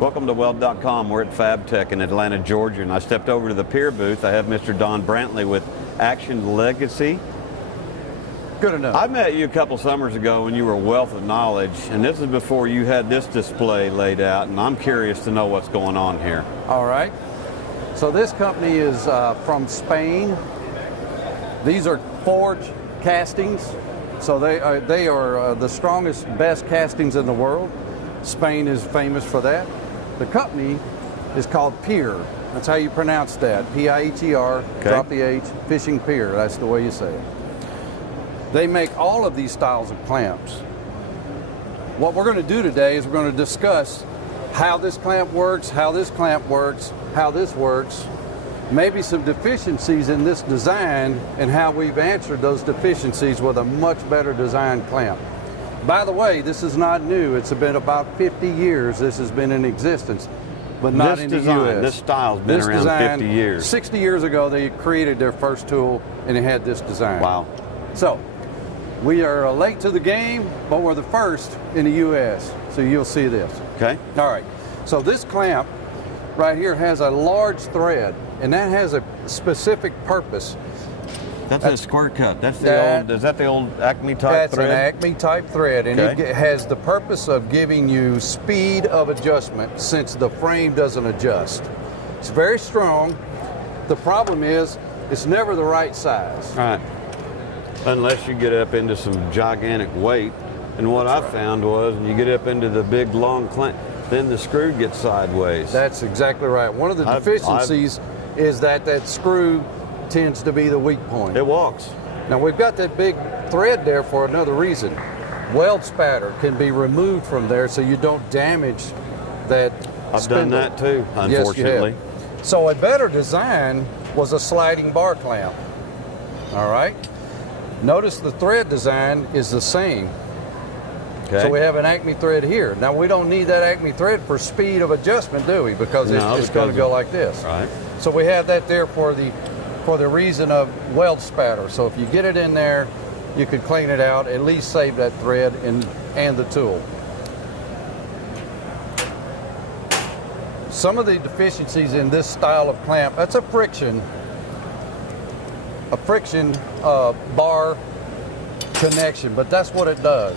Welcome to Weld.com. We're at Fabtech in Atlanta, Georgia, and I stepped over to the Piher booth. I have Mr. Don Brantly with Action Legacy. Good enough. I met you a couple summers ago when you were a wealth of knowledge, and this is before you had this display laid out, and I'm curious to know what's going on here. All right. So this company is from Spain. These are forged castings. So they are the strongest, best castings in the world. Spain is famous for that. The company is called Piher. That's how you pronounce that. P-I-H-E-R, okay. Drop the H, fishing pier. That's the way you say it. They make all of these styles of clamps. What we're going to do today is we're going to discuss how this clamp works, how this clamp works, how this works, maybe some deficiencies in this design, and how we've answered those deficiencies with a much better designed clamp. By the way, this is not new. It's been about 50 years this has been in existence, but not in the U.S. This style's been around 50 years. 60 years ago, they created their first tool, and it had this design. Wow. So, we are late to the game, but we're the first in the U.S., so you'll see this. Okay. All right. So this clamp right here has a large thread, and that has a specific purpose. That's a square cut. That's the old. Is that the old Acme type thread? That's an Acme type thread, and okay. it has the purpose of giving you speed of adjustment since the frame doesn't adjust. It's very strong. The problem is it's never the right size. All right. Unless you get up into some gigantic weight, and what I found was, when you get up into the big long clamp, then the screw gets sideways. That's exactly right. One of the deficiencies is that screw tends to be the weak point. It walks. Now we've got that big thread there for another reason. Weld spatter can be removed from there so you don't damage that spindle. Done that too, unfortunately. Yes, you have. So a better design was a sliding bar clamp. All right. Notice the thread design is the same. Okay. So we have an Acme thread here. Now we don't need that Acme thread for speed of adjustment, do we? Because it's going to go like this. Right. So we have that there for the reason of weld spatter. So if you get it in there, you could clean it out, at least save that thread and the tool. Some of the deficiencies in this style of clamp, that's a friction bar connection, but that's what it does.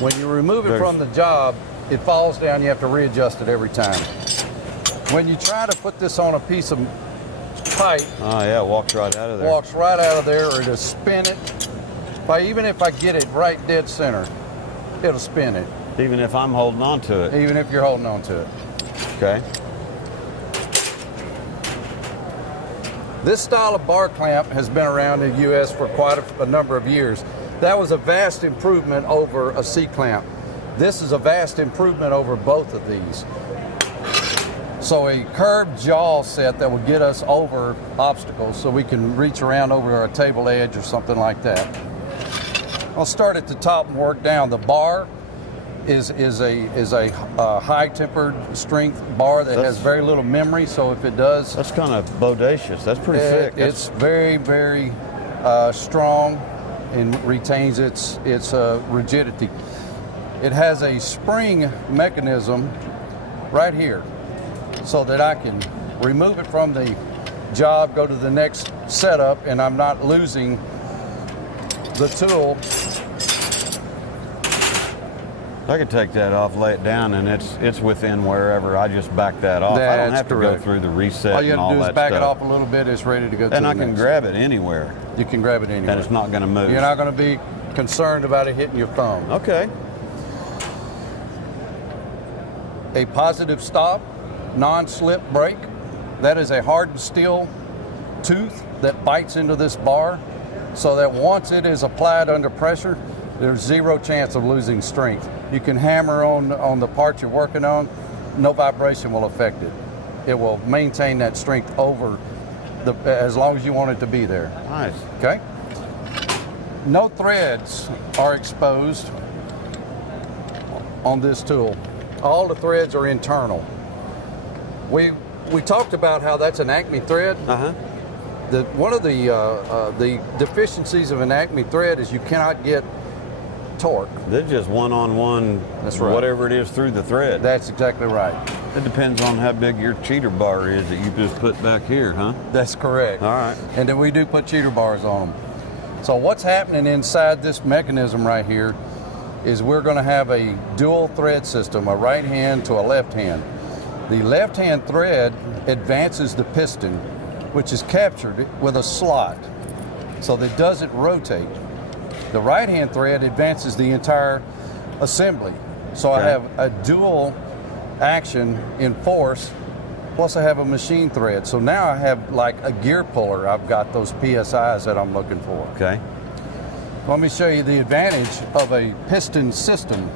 When you remove it from the job, it falls down, you have to readjust it every time. When you try to put this on a piece of pipe, oh yeah, it walks right out of there. Walks right out of there, or it'll spin it. Even if I get it right dead center, it'll spin it. Even if I'm holding on to it? Even if you're holding on to it. Okay. This style of bar clamp has been around in the U.S. for quite a number of years. That was a vast improvement over a C-clamp. This is a vast improvement over both of these. So a curved jaw set that will get us over obstacles so we can reach around over a table edge or something like that. I'll start at the top and work down. The bar is a high-tempered strength bar that has very little memory, so if it does... That's kind of bodacious. That's pretty thick. It's very, very strong and retains its rigidity. It has a spring mechanism right here so that I can remove it from the job, go to the next setup, and I'm not losing the tool. I could take that off, lay it down, and it's within wherever. I just back that off. I don't have to go through the reset and all that stuff. All you have to do is back it off a little bit, it's ready to go to the next. And I can grab it anywhere. You can grab it anywhere. And it's not going to move. You're not going to be concerned about it hitting your thumb. Okay. A positive stop, non-slip brake. That is a hardened steel tooth that bites into this bar so that once it is applied under pressure, there's zero chance of losing strength. You can hammer on the part you're working on, no vibration will affect it. It will maintain that strength over as long as you want it to be there. Nice. Okay? No threads are exposed on this tool. All the threads are internal. We talked about how that's an Acme thread. One of the deficiencies of an Acme thread is you cannot get torque. They're just one-on-one, That's right. whatever it is through the thread. That's exactly right. It depends on how big your cheater bar is that you just put back here, huh? That's correct. All right. And then we do put cheater bars on them. So what's happening inside this mechanism right here is we're going to have a dual thread system, a right hand to a left hand. The left hand thread advances the piston, which is captured with a slot, so that doesn't rotate. The right hand thread advances the entire assembly. So I have a dual action in force, plus I have a machine thread. So now I have like a gear puller. I've got those PSIs that I'm looking for. Okay. Let me show you the advantage of a piston system.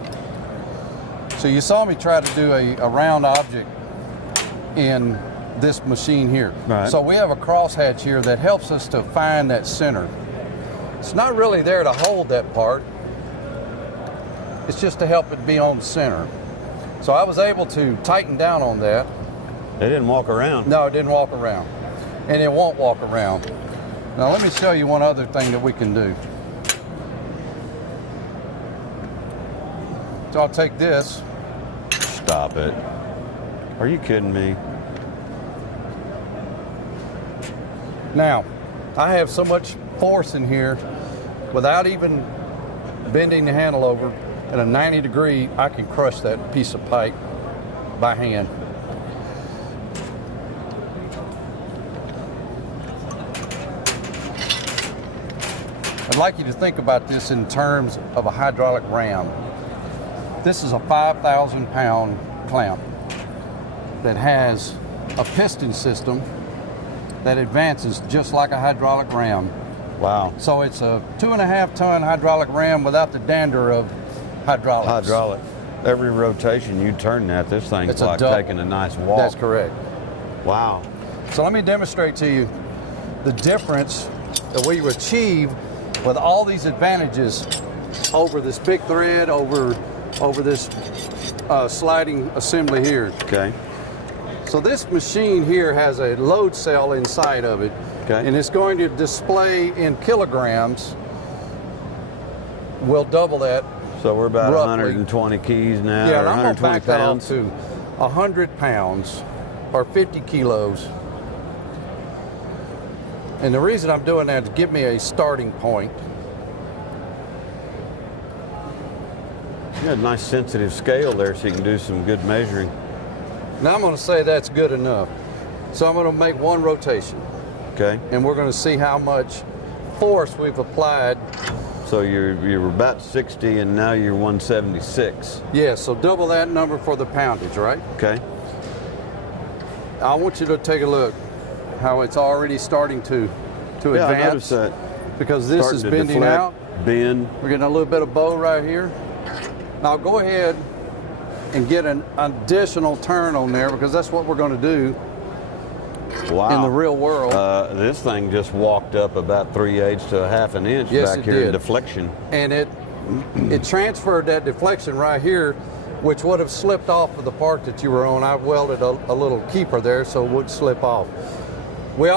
So you saw me try to do a round object in this machine here. Right. So we have a crosshatch here that helps us to find that center. It's not really there to hold that part. It's just to help it be on the center. So I was able to tighten down on that. They didn't walk around. No, it didn't walk around. And it won't walk around. Now let me show you one other thing that we can do. So I'll take this. Stop it. Are you kidding me? Now, I have so much force in here, without even bending the handle over at a 90 degree, I can crush that piece of pipe by hand. I'd like you to think about this in terms of a hydraulic ram. This is a 5,000 pound clamp that has a piston system that advances just like a hydraulic ram. Wow. So it's a 2.5 ton hydraulic ram without the dander of hydraulics. Hydraulic. Every rotation you turn that, this thing's It's a like double. taking a nice walk. That's correct. Wow. So let me demonstrate to you the difference that we achieve with all these advantages over this big thread, over this sliding assembly here. Okay. So this machine here has a load cell inside of it, Okay. and it's going to display in kilograms. We'll double that. So we're about Roughly. 120 keys now, Yeah, or and I'm going 120 to back that off pounds. to 100 pounds or 50 kilos. And the reason I'm doing that is to give me a starting point. You got a nice sensitive scale there so you can do some good measuring. Now I'm going to say that's good enough. So I'm going to make one rotation, Okay. and we're going to see how much force we've applied. So you're about 60 and now you're 176. Yeah, so double that number for the poundage, right? Okay. I want you to take a look how it's already starting to Yeah, I advance, noticed that. because this Starting is to bending deflect, out. Bend. We're getting a little bit of bow right here. Now go ahead and get an additional turn on there, because that's what we're going to do Wow. in the real world. This thing just walked up about 3/8 to a half an inch Yes, back it here in did. deflection. And it transferred that deflection right here, which would have slipped off of the part that you were on. I welded a little keeper there so it would slip off. We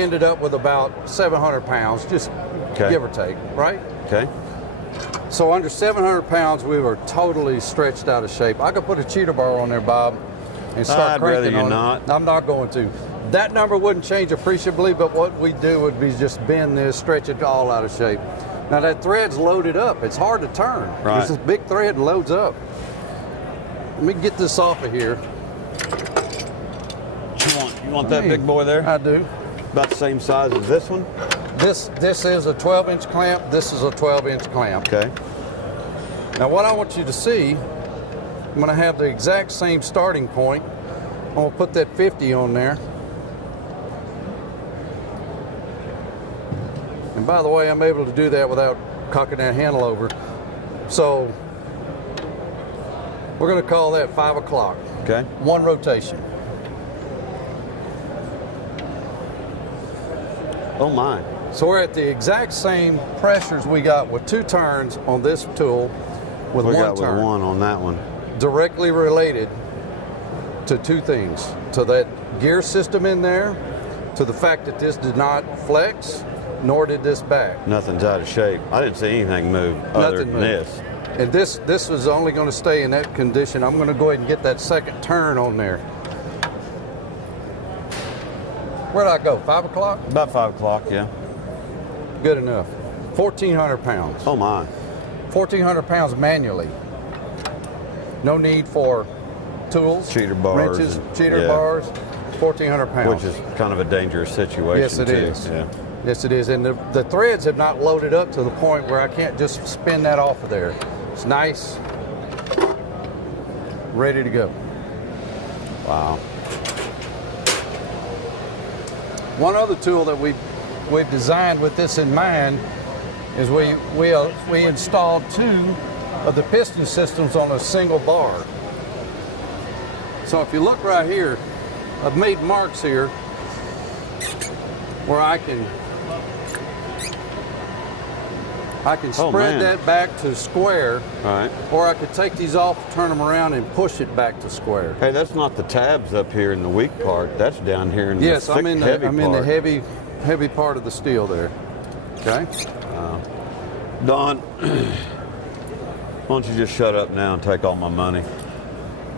ended up with about 700 pounds, just Okay. give or take, right? Okay. So under 700 pounds, we were totally stretched out of shape. I could put a cheater bar on there, Bob, and start I'd cranking rather you on not. it. I'm not going to. That number wouldn't change appreciably, but what we do would be just bend this, stretch it all out of shape. Now that thread's loaded up. It's hard to turn. Right. It's this big thread and loads up. Let me get this off of here. You want that big boy there? I do. About the same size as this one? This is a 12-inch clamp. This is a 12-inch clamp. Okay. Now what I want you to see, I'm going to have the exact same starting point. I'm going to put that 50 on there. And by the way, I'm able to do that without cocking that handle over. So we're going to call that 5 o'clock. Okay. One rotation. Oh my. So we're at the exact same pressures we got with 2 turns on this tool with We one got turn. with one on that one. Directly related to 2 things: to that gear system in there, to the fact that this did not flex, nor did this back. Nothing's out of shape. I didn't see anything move other Nothing than moved. this. And this is only going to stay in that condition. I'm going to go ahead and get that second turn on there. Where'd I go? 5 o'clock? About 5 o'clock, yeah. Good enough. 1,400 pounds. Oh my. 1,400 pounds manually. No need for tools, Cheater bars. wrenches, and- cheater yeah. bars. 1,400 pounds. Which is kind of a dangerous situation. Yes, it too. is. Yeah. Yes, it is. And the threads have not loaded up to the point where I can't just spin that off of there. It's nice, ready to go. Wow. One other tool that we've designed with this in mind is we installed 2 of the piston systems on a single bar. So if you look right here, I've made marks here where I can spread that back to square, All right. or I could take these off, turn them around, and push it back to square. Hey, that's not the tabs up here in the weak part. That's down here in Yes, the thick, I'm in heavy part. the heavy part of the steel there. Okay. Don, why don't you just shut up now and take all my money?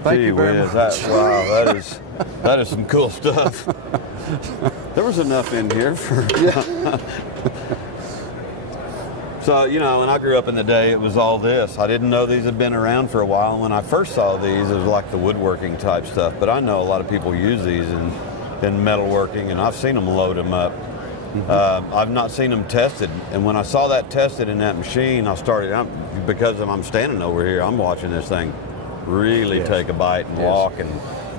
Thank Gee you very whiz, much. Wow, that is some cool stuff. There was enough in here for. So, you know, when I grew up in the day, it was all this. I didn't know these had been around for a while. When I first saw these, it was like the woodworking type stuff. But I know a lot of people use these in metalworking, and I've seen them load them up. I've not seen them tested. And when I saw that tested in that machine, because I'm standing over here, I'm watching this thing really take a bite and walk and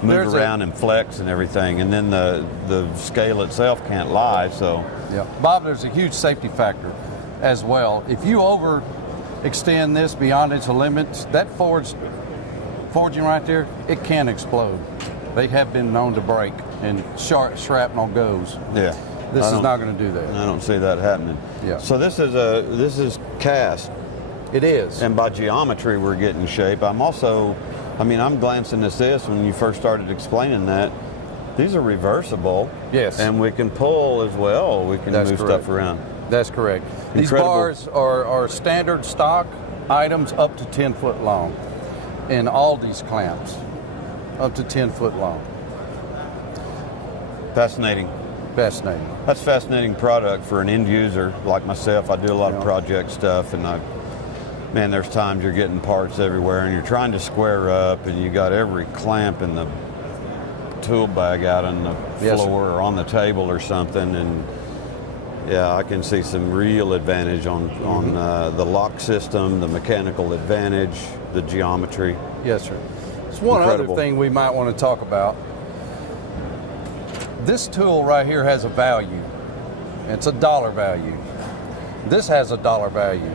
move around and flex and everything. And then the scale itself can't lie. So, yeah, Bob, there's a huge safety factor as well. If you overextend this beyond its limits, that forging right there, it can explode. They have been known to break, and shrapnel goes. yeah. This is not going to do that. I don't see that happening. Yeah. So this is cast, It is. and by geometry we're getting shape. I'm glancing at this when you first started explaining that. These are reversible. Yes. And we can pull as well. We can That's move correct. stuff around. That's correct. These Incredible. bars are standard stock items up to 10 foot long, and all these clamps up to 10 foot long. Fascinating. Fascinating. That's a fascinating product for an end user like myself. I do a lot of project stuff, and there's times you're getting parts everywhere, and you're trying to square up, and you got every clamp in the tool bag out on the floor or on the table or something, and yeah, I can see some real advantage on the lock system, the mechanical advantage, the geometry. Yes, sir. There's one Incredible. other thing we might want to talk about. This tool right here has a value. It's a dollar value. This has a dollar value.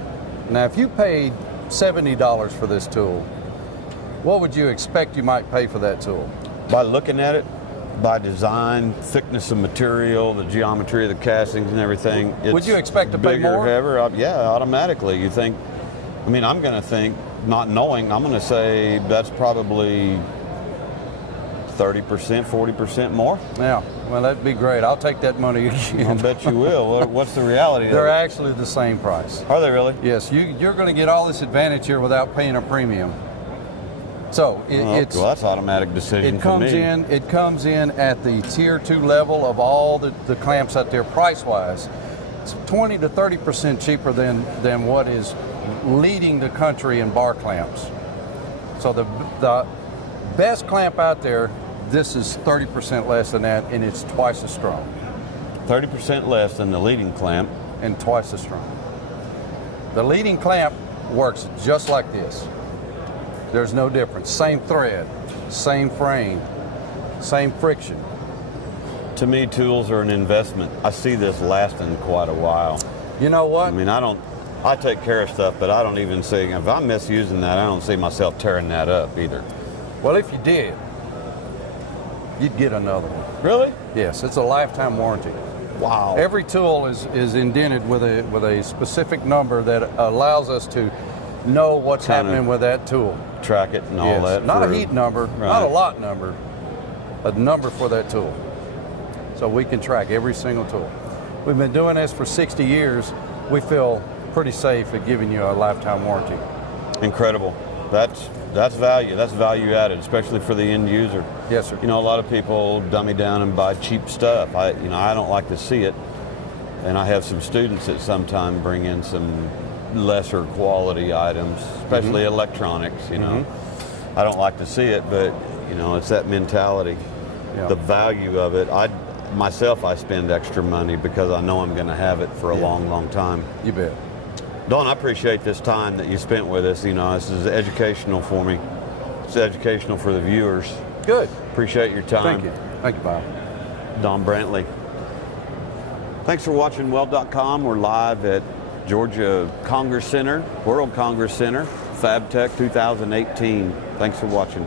Now, if you paid $70 for this tool, what would you expect you might pay for that tool? By looking at it, by design, thickness of material, the geometry of the castings and everything, it's Would you expect to pay bigger, more? heavier. Yeah, automatically. You think, I'm going to think, not knowing, I'm going to say that's probably 30%, 40% more. Yeah, well, that'd be great. I'll take that money I again. bet you will. What's the reality of They're it? actually the same price. Are they really? Yes, you're going to get all this advantage here without paying a premium. So Well, that's automatic decision it for comes me. in. It comes in at the tier 2 level of all the clamps out there, price wise. It's 20 to 30% cheaper than what is leading the country in bar clamps. So the best clamp out there, this is 30% less than that, and it's twice as strong. 30% less than the leading clamp. And twice as strong. The leading clamp works just like this. There's no difference. Same thread, same frame, same friction. To me, tools are an investment. I see this lasting quite a while. You know what? I take care of stuff, but I don't even see, if I'm misusing that, I don't see myself tearing that up either. Well, if you did, you'd get another one. Really? Yes, it's a lifetime warranty. Wow. Every tool is indented with a specific number that allows us to know what's happening with that tool. Track it and all that. Not a heat number, Right. not a lot number, a number for that tool. So we can track every single tool. We've been doing this for 60 years. We feel pretty safe at giving you a lifetime warranty. Incredible. That's value. That's value added, especially for the end user. Yes, sir. You know, a lot of people dummy down and buy cheap stuff. I don't like to see it. And I have some students that sometimes bring in some lesser quality items, especially electronics, you know. I don't like to see it, but, you know, it's that mentality. Yeah. The value of it. I spend extra money because I know I'm going to have it for a long, long time. You bet. Don, I appreciate this time that you spent with us. You know, this is educational for me. It's educational for the viewers. Good. Appreciate your time. Thank you. Thank you, Bob. Don Brantly. Thanks for watching Weld.com. We're live at Georgia Congress Center, World Congress Center, Fabtech 2018. Thanks for watching.